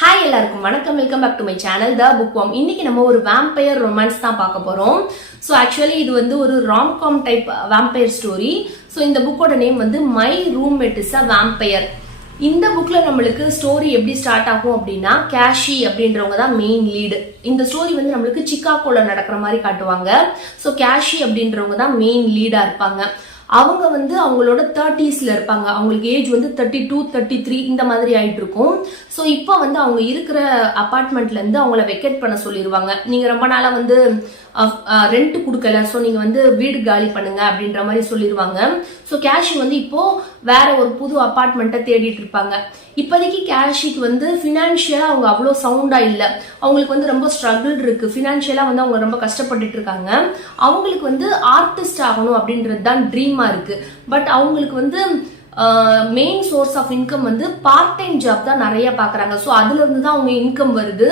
Hi எல்லாருக்கும் வணக்கம், welcome back to my channel the bookworm. இன்னைக்கு நம்ம ஒரு வேம்பயர் ரொமான்ஸ் தான் பார்க்க போறோம். ஸோ ஆக்சுவலி இது வந்து ஒரு romcom type vampire story. So இந்த புக்கோட நேம் வந்து my roommate is a vampire. இந்த புக்ல நம்மளுக்கு ஸ்டோரி எப்படி ஸ்டார்ட் ஆகும் அப்படின்னா, கேஷி அப்படின்றவங்க தான் மெயின் லீடு. இந்த ஸ்டோரி வந்து நம்மளுக்கு சிக்காகோல நடக்கிற மாதிரி காட்டுவாங்க. ஸோ கேஷி அப்படின்றவங்க தான் மெயின் லீடா இருப்பாங்க. அவங்க வந்து அவங்களோட 30sல இருப்பாங்க. அவங்களுக்கு ஏஜ் வந்து 32, 33 இந்த மாதிரி ஆயிட்டு இருக்கும். ஸோ இப்போ வந்து அவங்க இருக்கிற அபார்ட்மெண்ட்ல இருந்து அவங்கள வெக்கேட் பண்ண சொல்லிடுவாங்க. நீங்க ரொம்ப நாளா வந்து ரெண்ட் கொடுக்கல, ஸோ நீங்க வந்து வீடு காலி பண்ணுங்க அப்படின்ற மாதிரி சொல்லிடுவாங்க. ஸோ கேஷி வந்து இப்போ வேற ஒரு புது அபார்ட்மெண்ட்டை தேடிட்டு இருப்பாங்க. இப்போதைக்கு கேஷிக்கு வந்து ஃபினான்ஷியலா அவங்க அவ்வளோ சவுண்டா இல்லை. அவங்களுக்கு வந்து ரொம்ப ஸ்ட்ரகிள் இருக்கு. ஃபினான்ஷியலா வந்து அவங்க ரொம்ப கஷ்டப்பட்டுட்டு இருக்காங்க. அவங்களுக்கு வந்து ஆர்டிஸ்ட் ஆகணும் அப்படின்றது தான் ட்ரீமா இருக்கு. பட் அவங்களுக்கு வந்து மெயின் சோர்ஸ் ஆஃப் இன்கம் வந்து பார்ட் டைம் ஜாப் தான் நிறைய பாக்குறாங்க. ஸோ அதுல இருந்து தான் அவங்க இன்கம் வருது.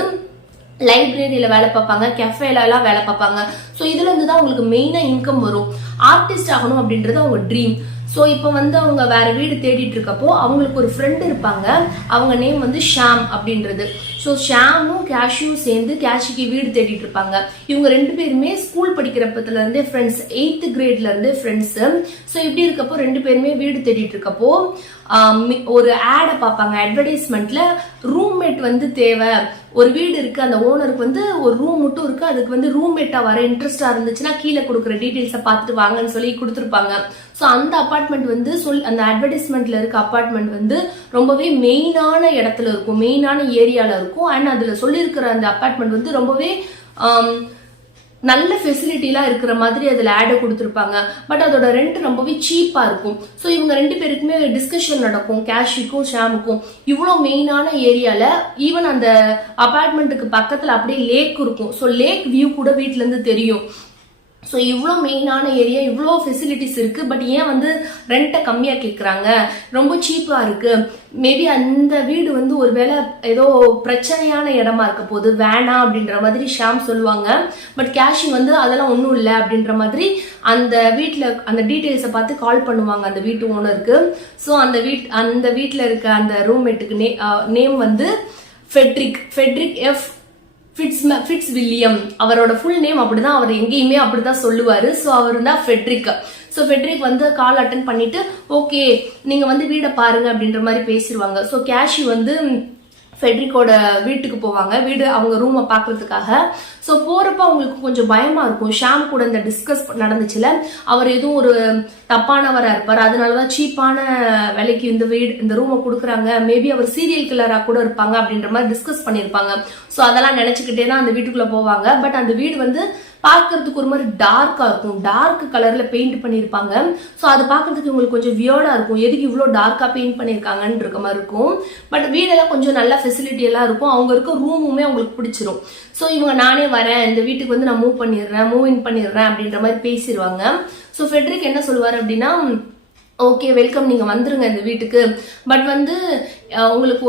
லைப்ரரியில வேலை பார்ப்பாங்க, கெஃபேல எல்லாம் வேலை பார்ப்பாங்க. ஸோ இதுல இருந்து தான் அவங்களுக்கு மெயினா இன்கம் வரும். ஆர்டிஸ்ட் ஆகணும் அப்படின்றது அவங்க ட்ரீம். ஸோ இப்போ வந்து அவங்க வேற வீடு தேடிட்டு இருக்கப்போ அவங்களுக்கு ஒரு ஃப்ரெண்ட் இருப்பாங்க. அவங்க நேம் வந்து ஷாம் அப்படின்றது. ஸோ ஷாமும் கேஷியும் சேர்ந்து கேஷிக்கு வீடு தேடிட்டு இருப்பாங்க. இவங்க ரெண்டு பேருமே ஸ்கூல் படிக்கிறப்பத்துல இருந்தே ஃப்ரெண்ட்ஸ், 8th கிரேட்ல இருந்தே ஃப்ரெண்ட்ஸ். ஸோ இப்படி இருக்கப்போ ரெண்டு பேருமே வீடு தேடிட்டு இருக்கப்போ ஒரு ஆடை பார்ப்பாங்க. அட்வர்டைஸ்மெண்ட்ல ரூம்மேட் வந்து தேவை, ஒரு வீடு இருக்கு, அந்த ஓனருக்கு வந்து ஒரு ரூம் மட்டும் இருக்கு, அதுக்கு வந்து ரூம்மேட்டா வர இன்ட்ரெஸ்டா இருந்துச்சுன்னா கீழே கொடுக்குற டீடைல்ஸை பார்த்துட்டு வாங்கன்னு சொல்லி கொடுத்துருப்பாங்க. ஸோ அந்த அபார்ட்மெண்ட் வந்து அந்த அட்வர்டைஸ்மெண்ட்ல இருக்க அபார்ட்மெண்ட் வந்து ரொம்பவே மெயினான இடத்துல இருக்கும், மெயினான ஏரியால இருக்கும். அண்ட் அதுல சொல்லியிருக்கிற அந்த அபார்ட்மெண்ட் வந்து ரொம்பவே நல்ல ஃபெசிலிட்டிலாம் இருக்கிற மாதிரி அதுல ஆட் கொடுத்துருப்பாங்க. பட் அதோட ரெண்ட் ரொம்பவே சீப்பா இருக்கும். ஸோ இவங்க ரெண்டு பேருக்குமே டிஸ்கஷன் நடக்கும், கேஷிக்கும் ஷாமுக்கும். இவ்வளோ மெயினான ஏரியால ஈவன் அந்த அபார்ட்மெண்ட்டுக்கு பக்கத்துல அப்படியே லேக் இருக்கும். ஸோ லேக் வியூ கூட வீட்டுல இருந்து தெரியும். ஸோ இவ்வளோ மெயினான ஏரியா, இவ்வளோ ஃபெசிலிட்டிஸ் இருக்கு. பட் ஏன் வந்து ரெண்ட்டை கம்மியா கேட்குறாங்க, ரொம்ப சீப்பா இருக்கு. மேபி அந்த வீடு வந்து ஒருவேளை ஏதோ பிரச்சனையான இடமா இருக்க போது வேணாம் அப்படின்ற மாதிரி ஷாம் சொல்லுவாங்க. பட் கேஷி வந்து அதெல்லாம் ஒன்றும் இல்லை அப்படின்ற மாதிரி அந்த வீட்டில் அந்த டீட்டெயில்ஸை பார்த்து கால் பண்ணுவாங்க அந்த வீட்டு ஓனருக்கு. ஸோ அந்த வீட்டில் இருக்க அந்த ரூம்மேட்டுக்கு நேம் வந்து ஃபெட்ரிக் எஃப் ஃபிட்ஸ் வில்லியம். அவரோட ஃபுல் நேம் அப்படிதான், அவர் எங்கேயுமே அப்படிதான் சொல்லுவாரு. ஸோ அவர் தான் ஃபெட்ரிக். ஸோ ஃபெட்ரிக் வந்து கால் அட்டன் பண்ணிட்டு ஓகே நீங்க வந்து வீடை பாருங்க அப்படின்ற மாதிரி பேசிடுவாங்க. ஸோ கேஷி வந்து ஃபெட்ரிக்கோட வீட்டுக்கு போவாங்க, வீடு அவங்க ரூமை பாக்குறதுக்காக. ஸோ போறப்ப அவங்களுக்கு கொஞ்சம் பயமா இருக்கும். ஷாம் கூட இந்த டிஸ்கஸ் நடந்துச்சுல, அவர் எதுவும் ஒரு தப்பானவரா இருப்பார், அதனாலதான் சீப்பான விலைக்கு இந்த ரூமை கொடுக்குறாங்க, மேபி அவர் சீரியல் கில்லரா கூட இருப்பாங்க அப்படின்ற மாதிரி டிஸ்கஸ் பண்ணிருப்பாங்க. ஸோ அதெல்லாம் நினைச்சுக்கிட்டே தான் அந்த வீட்டுக்குள்ள போவாங்க. பட் அந்த வீடு வந்து பார்க்கறதுக்கு ஒரு மாதிரி டார்க்கா இருக்கும், டார்க் கலர்ல பெயிண்ட் பண்ணிருப்பாங்க. ஸோ அது பார்க்கறதுக்கு உங்களுக்கு கொஞ்சம் வியர்டா இருக்கும், எதுக்கு இவ்வளோ டார்க்கா பெயிண்ட் பண்ணிருக்காங்கன்னு இருக்க மாதிரி இருக்கும். பட் வீடெல்லாம் கொஞ்சம் நல்ல ஃபெசிலிட்டி எல்லாம் இருக்கும். அவங்க இருக்க ரூமுமே அவங்களுக்கு பிடிச்சிரும். ஸோ இவங்க நானே வரேன், இந்த வீட்டுக்கு வந்து நான் மூவ் இன் பண்ணிடுறேன் அப்படின்ற மாதிரி பேசிடுவாங்க. ஸோ ஃபெட்ரிக் என்ன சொல்லுவாரு அப்படின்னா, ஓகே வெல்கம், நீங்க வந்துருங்க இந்த வீட்டுக்கு. பட் வந்து உங்களுக்கு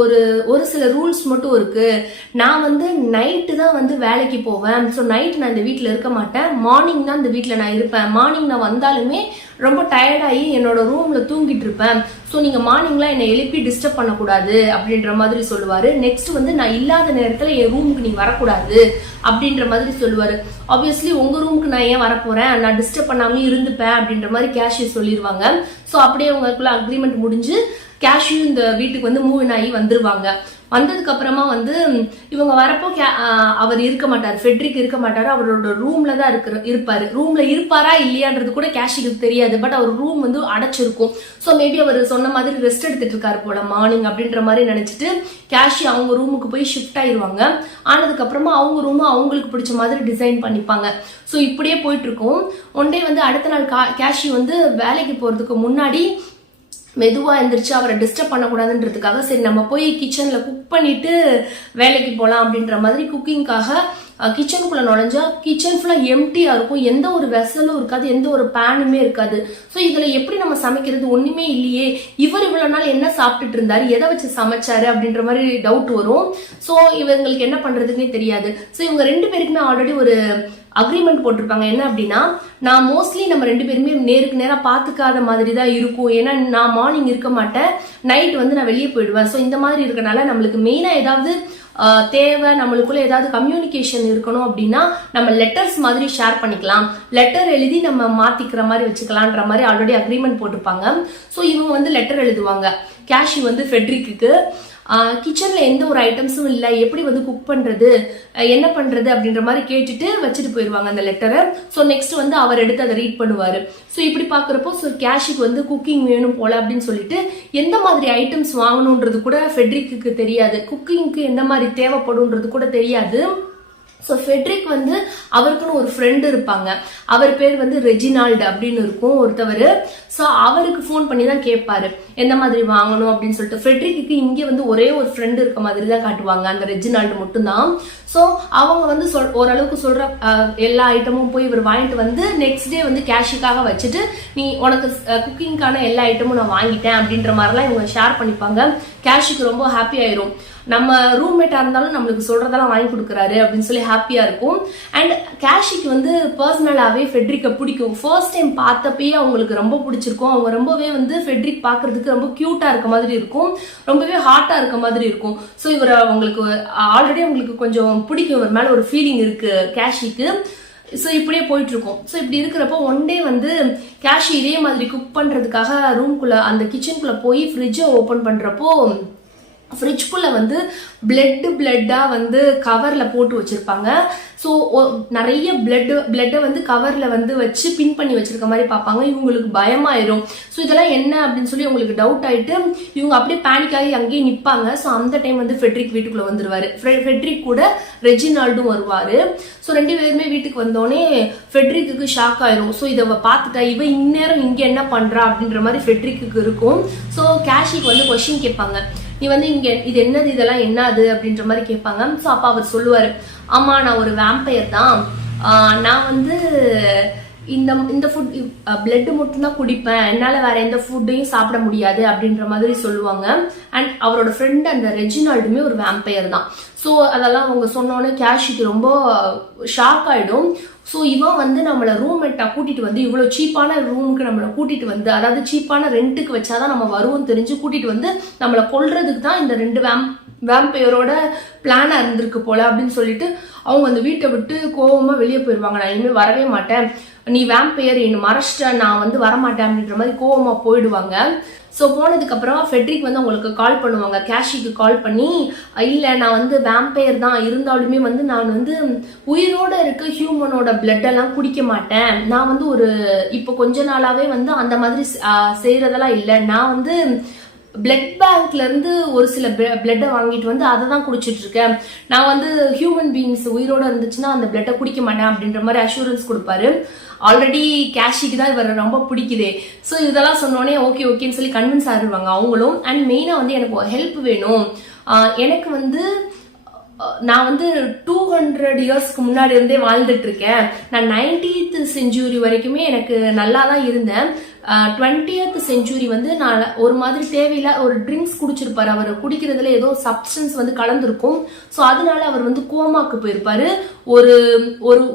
ஒரு சில ரூல்ஸ் மட்டும் இருக்கு. நான் வந்து நைட்டு தான் வந்து வேலைக்கு போவேன். ஸோ நைட் நான் இந்த வீட்டில் இருக்க மாட்டேன், மார்னிங் தான் இந்த வீட்டில் நான் இருப்பேன். மார்னிங் நான் வந்தாலுமே ரொம்ப டயர்டாகி என்னோட ரூம்ல தூங்கிட்டு இருப்பேன். ஸோ நீங்க மார்னிங்லாம் என்னை எழுப்பி டிஸ்டர்ப் பண்ணக்கூடாது அப்படின்ற மாதிரி சொல்லுவாரு. நெக்ஸ்ட் வந்து நான் இல்லாத நேரத்துல என் ரூமுக்கு நீங்க வரக்கூடாது அப்படின்ற மாதிரி சொல்லுவாரு. ஆப்வியஸ்லி உங்க ரூமுக்கு நான் ஏன் வரப்போறேன், நான் டிஸ்டர்ப் பண்ணாம இருந்துப்பேன் அப்படின்ற மாதிரி கேஷி சொல்லிடுவாங்க. ஸோ அப்படியே அவங்களுக்குள்ள அக்ரிமெண்ட் முடிஞ்சு கேஷியும் இந்த வீட்டுக்கு வந்து மூவ் இன் ஆகி வந்துருவாங்க. வந்ததுக்கு அப்புறமா வந்து இவங்க வரப்போ அவர் இருக்க மாட்டார், ஃபெட்ரிக் இருக்க மாட்டாரு, அவரோட ரூம்ல தான் இருப்பாரு. ரூம்ல இருப்பாரா இல்லையான்றது கூட கேஷிக்கு தெரியாது. பட் அவர் ரூம் வந்து அடைச்சிருக்கும். ஸோ மேபி அவர் சொன்ன மாதிரி ரெஸ்ட் எடுத்துட்டு இருக்காரு போல மார்னிங் அப்படின்ற மாதிரி நினைச்சிட்டு கேஷி அவங்க ரூமுக்கு போய் ஷிஃப்ட் ஆயிடுவாங்க. ஆனதுக்கு அப்புறமா அவங்க ரூம் அவங்களுக்கு பிடிச்ச மாதிரி டிசைன் பண்ணிப்பாங்க. ஸோ இப்படியே போயிட்டு இருக்கும். ஒன் டே வந்து அடுத்த நாள் கேஷி வந்து வேலைக்கு போறதுக்கு முன்னாடி மெதுவா எந்திரிச்சு அவரை டிஸ்டர்ப் பண்ணக்கூடாதுன்றதுக்காக சரி நம்ம போய் கிச்சன்ல குக் பண்ணிட்டு வேலைக்கு போலாம் அப்படின்ற மாதிரி குக்கிங்காக கிச்சனுக்குள்ள நுழைஞ்சா கிச்சன் ஃபுல்லா எம்டியா இருக்கும், எந்த ஒரு வெசலும் இருக்காது, எந்த ஒரு பேனுமே இருக்காது. ஸோ இதுல எப்படி நம்ம சமைக்கிறது, ஒண்ணுமே இல்லையே, இவர் இவ்வளவு நாள் என்ன சாப்பிட்டுட்டு இருந்தாரு, எதை வச்சு சமைச்சாரு அப்படின்ற மாதிரி டவுட் வரும். ஸோ இவங்களுக்கு என்ன பண்றதுன்னே தெரியாது. ஸோ இவங்க ரெண்டு பேருக்குமே ஆல்ரெடி ஒரு அக்ரிமெண்ட் போட்டிருப்பாங்க. என்ன அப்படின்னா, நான் மோஸ்ட்லி நம்ம ரெண்டு பேருமே நேருக்கு நேரா பாத்துக்காத மாதிரி தான் இருக்கும். ஏன்னா நான் மார்னிங் இருக்க மாட்டேன், நைட் வந்து நான் வெளியே போயிடுவேன். ஸோ இந்த மாதிரி இருக்கனால நம்மளுக்கு மெயினா ஏதாவது தேவை, நம்மளுக்குள்ள ஏதாவது கம்யூனிகேஷன் இருக்கணும் அப்படின்னா நம்ம லெட்டர்ஸ் மாதிரி ஷேர் பண்ணிக்கலாம், லெட்டர் எழுதி நம்ம மாத்திக்கிற மாதிரி வச்சுக்கலான்ற மாதிரி ஆல்ரெடி அக்ரிமெண்ட் போட்டிருப்பாங்க. ஸோ இவங்க வந்து லெட்டர் எழுதுவாங்க கேஷி வந்து ஃபெட்ரிக்கு. கிச்சன்ல எந்த ஒரு ஐட்டம்ஸும் இல்லை, எப்படி வந்து குக் பண்றது என்ன பண்றது அப்படின்ற மாதிரி கேட்டுட்டு வச்சுட்டு போயிருவாங்க அந்த லெட்டரை. ஸோ நெக்ஸ்ட் வந்து அவர் எடுத்து அதை ரீட் பண்ணுவாரு. ஸோ இப்படி பாக்குறப்போ ஸோ கேஷிக்கு வந்து குக்கிங் வேணும் போல அப்படின்னு சொல்லிட்டு எந்த மாதிரி ஐட்டம்ஸ் வாங்கணும்ன்றது கூட ஃபெட்ரிக்கு தெரியாது, குக்கிங்க்கு எந்த மாதிரி தேவைப்படும்ன்றது கூட தெரியாது. ஸோ ஃபெட்ரிக் வந்து அவருக்குன்னு ஒரு ஃப்ரெண்டு இருப்பாங்க, அவர் பேர் வந்து ரெஜினால்டு அப்படின்னு இருக்கும் ஒருத்தவர். ஸோ அவருக்கு ஃபோன் பண்ணி தான் கேட்பாரு எந்த மாதிரி வாங்கணும் அப்படின்னு சொல்லிட்டு. ஃபெட்ரிக்கு இங்கே வந்து ஒரே ஒரு ஃப்ரெண்டு இருக்க மாதிரி தான் காட்டுவாங்க, அந்த ரெஜினால்டு மட்டும்தான். ஸோ அவங்க வந்து ஓரளவுக்கு சொல்ற எல்லா ஐட்டமும் போய் இவர் வாங்கிட்டு வந்து நெக்ஸ்ட் டே வந்து கேஷுக்காக வச்சுட்டு நீ உனக்கு குக்கிங்கான எல்லா ஐட்டமும் நான் வாங்கிட்டேன் அப்படின்ற மாதிரிலாம் இவங்க ஷேர் பண்ணிப்பாங்க. கேஷுக்கு ரொம்ப ஹாப்பி ஆயிரும், நம்ம ரூம்மேட்டா இருந்தாலும் நம்மளுக்கு சொல்றதெல்லாம் வாங்கி கொடுக்குறாரு அப்படின்னு சொல்லி ஹாப்பியா இருக்கும். அண்ட் கேஷிக்கு வந்து பர்சனலாவே ஃபெட்ரிக்க பிடிக்கும். ஃபர்ஸ்ட் டைம் பார்த்தப்பயே அவங்களுக்கு ரொம்ப பிடிச்சிருக்கும். அவங்க ரொம்பவே வந்து ஃபெட்ரிக் பாக்குறதுக்கு ரொம்ப கியூட்டா இருக்க மாதிரி இருக்கும், ரொம்பவே ஹாட்டா இருக்க மாதிரி இருக்கும். ஸோ இவர் அவங்களுக்கு ஆல்ரெடி அவங்களுக்கு கொஞ்சம் பிடிக்கும், இவர் மேல ஒரு ஃபீலிங் இருக்கு கேஷிக்கு. ஸோ இப்படியே போயிட்டு இருக்கும். ஸோ இப்படி இருக்கிறப்போ ஒன் டே வந்து கேஷி இதே மாதிரி குக் பண்றதுக்காக ரூம்குள்ள அந்த கிச்சனுக்குள்ள போய் ஃப்ரிட்ஜை ஓபன் பண்றப்போ ஃப்ரிட்ஜ்குள்ள வந்து பிளட்டா வந்து கவர்ல போட்டு வச்சிருப்பாங்க. ஸோ நிறைய பிளட்டை வந்து கவர்ல வந்து வச்சு பின் பண்ணி வச்சிருக்க மாதிரி பார்ப்பாங்க. இவங்களுக்கு பயமாயிரும். ஸோ இதெல்லாம் என்ன அப்படின்னு சொல்லி உங்களுக்கு டவுட் ஆயிட்டு இவங்க அப்படியே பேனிக் ஆகி அங்கேயே நிற்பாங்க. ஸோ அந்த டைம் வந்து ஃபெட்ரிக் வீட்டுக்குள்ள வந்துருவாரு. ஃபெட்ரிக் கூட ரெஜினால்டும் வருவாரு. ஸோ ரெண்டு பேருமே வீட்டுக்கு வந்தோடனே ஃபெட்ரிக்கு ஷாக் ஆயிரும். ஸோ இதை பார்த்துட்டா இவ இந்நேரம் இங்க என்ன பண்றா அப்படின்ற மாதிரி ஃபெட்ரிக்கு இருக்கும். ஸோ கேஷிக்கு வந்து கொஸ்டின் கேட்பாங்க, நீ வந்து இங்க இது என்னது, இதெல்லாம் என்னது அப்படின்ற மாதிரி கேட்பாங்க. ஸோ அப்பா அவர் சொல்லுவாரு, ஆமா நான் ஒரு வேம்பயர் தான், நான் வந்து இந்த ஃபுட் பிளட் மட்டும் தான் குடிப்பேன், என்னால வேற எந்த ஃபுட்டையும் சாப்பிட முடியாது அப்படின்ற மாதிரி சொல்லுவாங்க. அண்ட் அவரோட ஃப்ரெண்ட் அந்த ரெஜினால்டுமே ஒரு வேம்பயர் தான். ஸோ அதெல்லாம் அவங்க சொன்னோன்னே கேஷிக்கு ரொம்ப ஷாக் ஆயிடும். ஸோ இவன் வந்து நம்மளை ரூம்மேட்டா கூட்டிட்டு வந்து இவ்வளோ சீப்பான ரூமுக்கு நம்மளை கூட்டிட்டு வந்து, அதாவது சீப்பான ரெண்ட்டுக்கு வச்சாதான் நம்ம வருவோம் தெரிஞ்சு கூட்டிட்டு வந்து நம்மளை கொல்றதுக்கு தான் இந்த ரெண்டு வேம்பையரோட பிளானா இருந்திருக்கு போல அப்படின்னு சொல்லிட்டு அவங்க அந்த வீட்டை விட்டு கோவமா வெளியே போயிடுவாங்க. நான் இனிமேல் வரவே மாட்டேன், நீ வேம்பையர் என்ன மறைச்சிட்ட, நான் வந்து வரமாட்டேன் அப்படின்ற மாதிரி கோவமா போயிடுவாங்க. ஸோ போனதுக்கு அப்புறம் ஃபெட்ரிக் வந்து அவங்களுக்கு கால் பண்ணுவாங்க, கேஷிக்கு கால் பண்ணி, இல்லை நான் வந்து வேம்பயர் தான், இருந்தாலுமே வந்து நான் வந்து உயிரோட இருக்க ஹியூமனோட பிளட் எல்லாம் குடிக்க மாட்டேன், நான் வந்து ஒரு இப்போ கொஞ்ச நாளாவே வந்து அந்த மாதிரி செய்யறதெல்லாம் இல்லை, நான் வந்து பிளட் பேங்க்ல இருந்து ஒரு சில பிளட்டை வாங்கிட்டு வந்து அதை தான் குடிச்சிட்டு இருக்கேன், நான் வந்து ஹியூமன் பீயிங்ஸ் உயிரோட இருந்துச்சுன்னா அந்த பிளட்டை குடிக்க மாட்டேன் அப்படின்ற மாதிரி அஷூரன்ஸ் கொடுப்பாரு. ஆல்ரெடி கேஷிக்கு தான் இவர் ரொம்ப பிடிக்குதே. ஸோ இதெல்லாம் சொன்னோடனே ஓகே ஓகேன்னு சொல்லி கன்வின்ஸ் ஆகிடுவாங்க அவங்களும். அண்ட் மெயினாக வந்து எனக்கு ஹெல்ப் வேணும், எனக்கு வந்து நான் வந்து 200 இயர்ஸ்க்கு முன்னாடி இருந்தே வாழ்ந்துட்டு இருக்கேன், நான் 19th செஞ்சுரி வரைக்குமே எனக்கு நல்லா தான் இருந்தேன், 20th செஞ்சுரி வந்து நான் ஒரு மாதிரி தேவையில்ல ஒரு ட்ரிங்க்ஸ் குடிச்சிருப்பாரு, அவர் குடிக்கிறதுல ஏதோ சப்ஸ்டன்ஸ் வந்து கலந்துருக்கும். ஸோ அதனால அவர் வந்து கோமாக்கு போயிருப்பாரு, ஒரு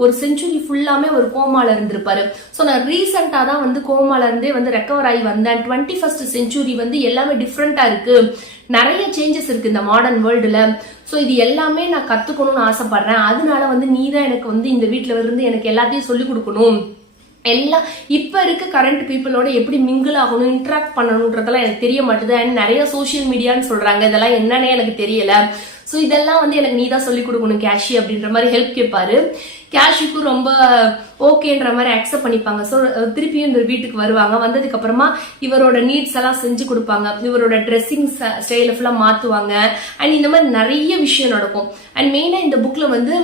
ஒரு செஞ்சுரி ஃபுல்லாமே ஒரு கோமால இருந்திருப்பாரு. ஸோ நான் ரீசெண்டா தான் வந்து கோமால இருந்தே வந்து ரெக்கவர் ஆகி வந்தேன். 21st செஞ்சுரி வந்து எல்லாமே டிஃப்ரெண்டா இருக்கு, நிறைய சேஞ்சஸ் இருக்கு இந்த மாடர்ன் வேர்ல்டுல. ஸோ இது எல்லாமே நான் கத்துக்கணும்னு ஆசைப்படுறேன், அதனால வந்து நீ தான் எனக்கு வந்து இந்த வீட்டுல இருந்து எனக்கு எல்லாத்தையும் சொல்லி கொடுக்கணும், எல்லாம் இப்ப இருக்க கரண்ட் பீப்புளோட எப்படி மிங்கிள் ஆகணும் இன்டராக்ட் பண்ணணும்ன்றதெல்லாம் எனக்கு தெரிய மாட்டேது. அண்ட் நிறைய சோசியல் மீடியான்னு சொல்றாங்க, இதெல்லாம் என்னன்னே எனக்கு தெரியல. ஸோ இதெல்லாம் வந்து எனக்கு நீ தான் சொல்லி கொடுக்கணும் கேஷி அப்படின்ற மாதிரி ஹெல்ப் கேட்பாரு. கேஷுக்கும் ரொம்ப ஓகேன்ற மாதிரி அக்செப்ட் பண்ணிப்பாங்க. ஸோ திருப்பியும் இந்த வீட்டுக்கு வருவாங்க. வந்ததுக்கு அப்புறமா இவரோட நீட்ஸ் எல்லாம் செஞ்சு கொடுப்பாங்க, இவரோட ட்ரெஸ்ஸிங் ஸ்டைல ஃபுல்லா மாத்துவாங்க. அண்ட் இந்த மாதிரி நிறைய விஷயம் நடக்கும். அண்ட் மெயினா இந்த புக்ல வந்து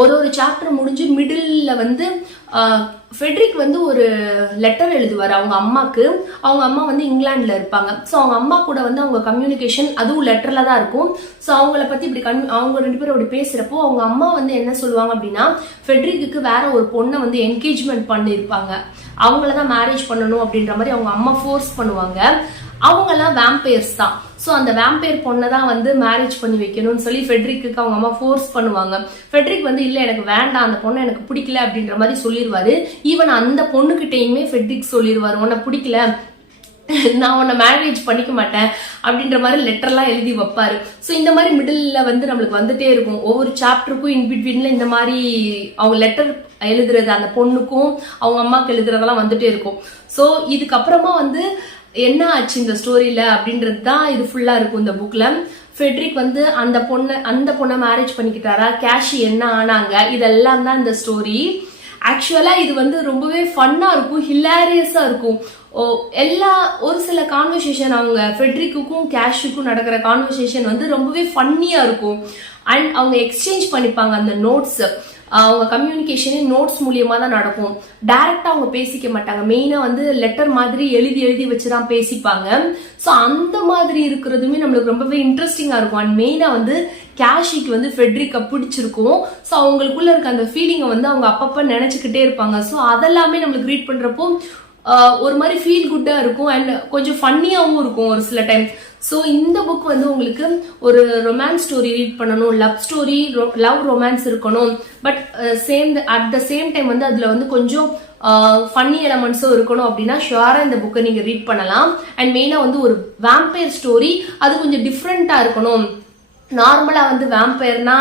ஒரு சாப்டர் முடிஞ்சு மிடில்ல வந்து ஃபெட்ரிக் வந்து ஒரு லெட்டர் எழுதுவார் அவங்க அம்மாக்கு. அவங்க அம்மா வந்து இங்கிலாந்துல இருப்பாங்க. ஸோ அவங்க அம்மா கூட வந்து அவங்க கம்யூனிகேஷன் அதுவும் லெட்டர்ல தான் இருக்கும். ஸோ அவங்கள பத்தி இப்படி அவங்க ரெண்டு பேரும் அப்படி பேசுறப்போ அவங்க அம்மா வந்து என்ன சொல்லுவாங்க அப்படின்னா, ஃபெட்ரிக்கு வேற ஒரு பொண்ணை வந்து என்கேஜ்மெண்ட் பண்ணிருப்பாங்க, அவங்களதான் மேரேஜ் பண்ணணும் அப்படின்ற மாதிரி அவங்க அம்மா ஃபோர்ஸ் பண்ணுவாங்க. அவங்க எல்லாம் வேம்பயர்ஸ் தான். ஸோ அந்த வேம்பயர் பொண்ணை தான் வந்து மேரேஜ் பண்ணி வைக்கணும்னு சொல்லி ஃபெட்ரிக்கு அவங்க அம்மா ஃபோர்ஸ் பண்ணுவாங்க. ஃபெட்ரிக் வந்து இல்லை எனக்கு வேண்டாம், அந்த பொண்ணை எனக்கு பிடிக்கல அப்படின்ற மாதிரி சொல்லிடுவாரு. ஈவன் அந்த பொண்ணுகிட்டையுமே ஃபெட்ரிக் சொல்லிடுவாரு, உன்னை பிடிக்கல நான் உன்னை மேரேஜ் பண்ணிக்க மாட்டேன் அப்படின்ற மாதிரி லெட்டர்லாம் எழுதி வைப்பாரு. ஸோ இந்த மாதிரி மிடில் வந்து நம்மளுக்கு வந்துட்டே இருக்கும். ஒவ்வொரு சாப்டருக்கும் இன்பிட்வீன்ல இந்த மாதிரி அவங்க லெட்டர் எழுதுறது, அந்த பொண்ணுக்கும் அவங்க அம்மாவுக்கு எழுதுறதெல்லாம் வந்துட்டே இருக்கும். ஸோ இதுக்கப்புறமா வந்து என்ன ஆச்சு இந்த ஸ்டோரியில அப்படின்றது தான் இது ஃபுல்லா இருக்கும் இந்த புக்ல. ஃபெட்ரிக் வந்து அந்த பொண்ணை மேரேஜ் பண்ணிக்கிட்டாரா, கேஷி என்ன ஆனாங்க, இதெல்லாம் தான் இந்த ஸ்டோரி. ஆக்சுவலா இது வந்து ரொம்பவே ஃபன்னா இருக்கும், ஹிலாரியஸா இருக்கும். ஒரு சில கான்வர்சேஷன் அவங்க ஃபெட்ரிக்குக்கும் கேஷுக்கும் நடக்கிற கான்வர்சேஷன் வந்து ரொம்பவே ஃபன்னியா இருக்கும். அண்ட் அவங்க எக்ஸ்சேஞ்ச் பண்ணிப்பாங்க அந்த நோட்ஸ். அவங்க கம்யூனிகேஷனே நோட்ஸ் மூலியமா தான் நடக்கும். டைரக்டா அவங்க பேசிக்க மாட்டாங்க. மெயினா வந்து லெட்டர் மாதிரி எழுதி வச்சுதான் பேசிப்பாங்க. ஸோ அந்த மாதிரி இருக்கிறதுமே நம்மளுக்கு ரொம்பவே இன்ட்ரெஸ்டிங்கா இருக்கும். அண்ட் மெயினா வந்து கேஷிக்கு வந்து ஃபெட்ரிக்கை பிடிச்சிருக்கும். ஸோ அவங்களுக்குள்ள இருக்க அந்த ஃபீலிங்கை வந்து அவங்க அப்பப்ப நினைச்சுக்கிட்டே இருப்பாங்க. ஸோ அதெல்லாமே நம்மளுக்கு ரீட் பண்றப்போ ஒரு மாதிரி ஃபீல் குட்டா இருக்கும் அண்ட் கொஞ்சம் ஃபன்னியாவும் இருக்கும் ஒரு சில டைம். ஸோ இந்த புக் வந்து உங்களுக்கு ஒரு ரொமான்ஸ் ஸ்டோரி ரீட் பண்ணணும், லவ் ஸ்டோரி, லவ் ரொமான்ஸ் இருக்கணும், but at the same time வந்து அதுல வந்து கொஞ்சம் ஃபன்னி எலமெண்ட்ஸும் இருக்கணும் அப்படின்னா ஷுவரா இந்த புக்கை நீங்க ரீட் பண்ணலாம். அண்ட் மெயினா வந்து ஒரு வேம்பயர் ஸ்டோரி, அது கொஞ்சம் டிஃப்ரெண்டா இருக்கணும். நார்மலா வந்து வேம்பயர்னா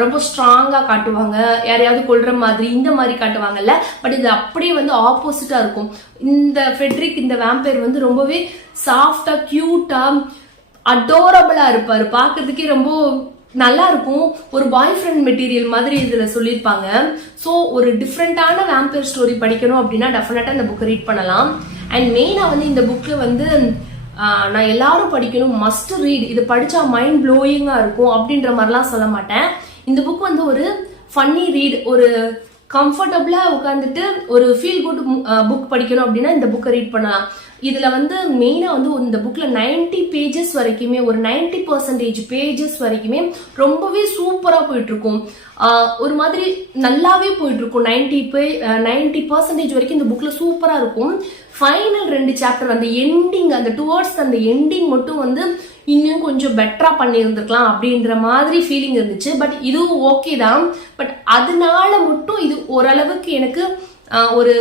ரொம்ப ஸ்ட்ராங்கா காட்டுவாங்க, யாரையாவது கொல்ற மாதிரி இந்த மாதிரி காட்டுவாங்கல்ல. பட் இது அப்படியே வந்து ஆப்போசிட்டா இருக்கும். இந்த ஃபெட்ரிக் இந்த வேம்பயர் வந்து ரொம்பவே சாஃப்டா, கியூட்டா, அடோரபிளா இருப்பாரு. பாக்குறதுக்கே ரொம்ப நல்லா இருக்கும். ஒரு பாய் ஃப்ரெண்ட் மெட்டீரியல் மாதிரி இதுல சொல்லியிருப்பாங்க. ஸோ ஒரு டிஃப்ரெண்டான வேம்பயர் ஸ்டோரி படிக்கணும் அப்படின்னா டெஃபினட்டா இந்த புக்கை ரீட் பண்ணலாம். அண்ட் மெயினா வந்து இந்த புக்ல வந்து நான் எல்லாரும் படிக்கணும், மஸ்ட் ரீட், இது படிச்சா மைண்ட் ப்ளோயிங்கா இருக்கும் அப்படின்ற மாதிரிலாம் சொல்ல மாட்டேன். இந்த புக் வந்து ஒரு ஃபன்னி ரீட், ஒரு கம்ஃபர்டபுளா உட்காந்துட்டு ஒரு ஃபீல் குட் புக் படிக்கணும் அப்படின்னா இந்த புக்கை ரீட் பண்ணலாம். இதுல வந்து மெயினா வந்து இந்த புக்ல 90 பேஜஸ் வரைக்குமே, ஒரு 90% பேஜஸ் வரைக்குமே ரொம்பவே சூப்பரா போயிட்டு இருக்கும். ஒரு மாதிரி நல்லாவே போயிட்டு இருக்கும். 90% வரைக்கும் இந்த புக்ல சூப்பரா இருக்கும். ஃபைனல் 2 சாப்டர் அந்த எண்டிங், அந்த டுவர்ட்ஸ் அந்த எண்டிங் மட்டும் வந்து இன்னும் கொஞ்சம் பெட்டரா பண்ணியிருந்திருக்கலாம் அப்படின்ற மாதிரி ஃபீலிங் இருந்துச்சு. பட் இதுவும் ஓகே தான். பட் அதனால மட்டும் இது ஓரளவுக்கு எனக்கு ஒரு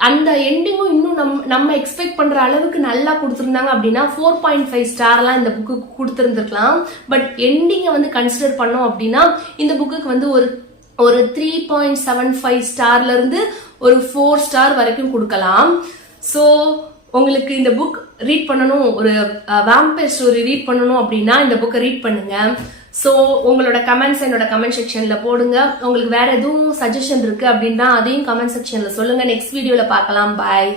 அந்த எண்டிங்கும் இன்னும் நம்ம எக்ஸ்பெக்ட் பண்ற அளவுக்கு நல்லா கொடுத்துருந்தாங்க அப்படின்னா 4.5 ஸ்டார்லாம் இந்த புக்கு கொடுத்துருந்துருக்கலாம். பட் எண்டிங்கை வந்து கன்சிடர் பண்ணோம் அப்படின்னா இந்த புக்குக்கு வந்து ஒரு 3.75 ஸ்டார்ல இருந்து ஒரு 4 ஸ்டார் வரைக்கும் கொடுக்கலாம். ஸோ உங்களுக்கு இந்த புக் ரீட் பண்ணணும், ஒரு வேம்பயர் ஸ்டோரி ரீட் பண்ணணும் அப்படின்னா இந்த புக்கை ரீட் பண்ணுங்க. ஸோ உங்களோட கமெண்ட்ஸ் என்னோட கமெண்ட் செக்ஷன்ல போடுங்க. உங்களுக்கு வேற எதுவும் சஜஷன் இருக்கு அப்படின்னா அதையும் கமெண்ட் செக்ஷன்ல சொல்லுங்க. நெக்ஸ்ட் வீடியோல பார்க்கலாம். பாய்.